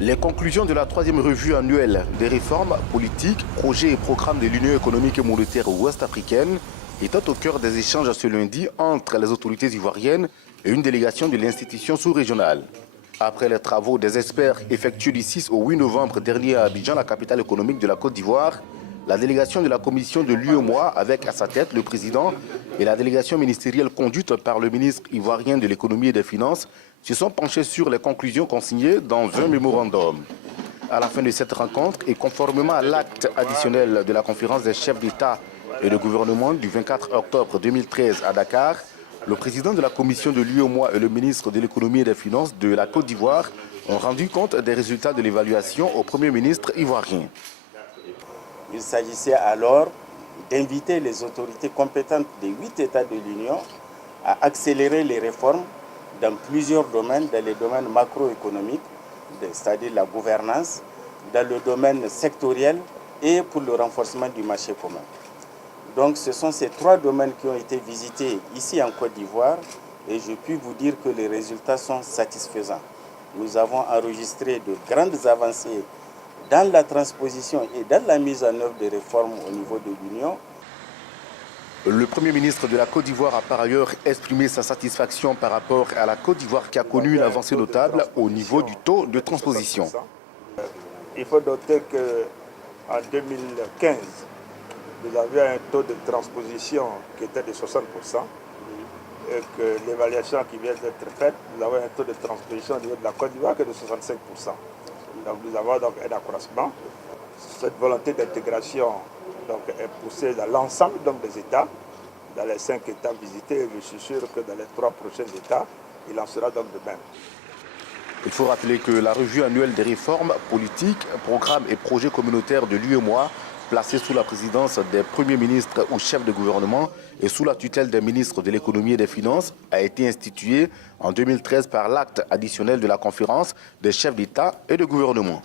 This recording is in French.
Les conclusions de la troisième revue annuelle des réformes politiques, projets et programmes de l'Union économique et monétaire ouest-africaine étaient au cœur des échanges ce lundi entre les autorités ivoiriennes et une délégation de l'institution sous-régionale. Après les travaux des experts effectués du 6 au 8 novembre dernier à Abidjan, la capitale économique de la Côte d'Ivoire, la délégation de la commission de l'UEMOA, avec à sa tête le président, et la délégation ministérielle conduite par le ministre ivoirien de l'économie et des finances se sont penchés sur les conclusions consignées dans un mémorandum. À la fin de cette rencontre, et conformément à l'acte additionnel de la conférence des chefs d'État et de gouvernement du 24 octobre 2013 à Dakar, le président de la commission de l'UEMOA et le ministre de l'économie et des finances de la Côte d'Ivoire ont rendu compte des résultats de l'évaluation au Premier ministre ivoirien. Il s'agissait alors d'inviter les autorités compétentes des 8 États de l'Union à accélérer les réformes dans plusieurs domaines, dans les domaines macroéconomiques, c'est-à-dire la gouvernance, dans le domaine sectoriel et pour le renforcement du marché commun. Donc ce sont ces 3 domaines qui ont été visités ici en Côte d'Ivoire et je puis vous dire que les résultats sont satisfaisants. Nous avons enregistré de grandes avancées dans la transposition et dans la mise en œuvre des réformes au niveau de l'Union. Le Premier ministre de la Côte d'Ivoire a par ailleurs exprimé sa satisfaction par rapport à la Côte d'Ivoire qui a connu une avancée notable au niveau du taux de transposition. Il faut noter qu'en 2015, vous avez un taux de transposition qui était de 60% et que l'évaluation qui vient d'être faite, vous avez un taux de transposition au niveau de la Côte d'Ivoire qui est de 65%. Donc nous avons donc un accroissement. Cette volonté d'intégration est poussée dans l'ensemble des États, dans les 5 États visités, et je suis sûr que dans les 3 prochains États, il en sera donc de même. Il faut rappeler que la revue annuelle des réformes politiques, programmes et projets communautaires de l'UEMOA, placée sous la présidence des premiers ministres ou chefs de gouvernement et sous la tutelle des ministres de l'économie et des finances, a été instituée en 2013 par l'acte additionnel de la conférence des chefs d'État et de gouvernement.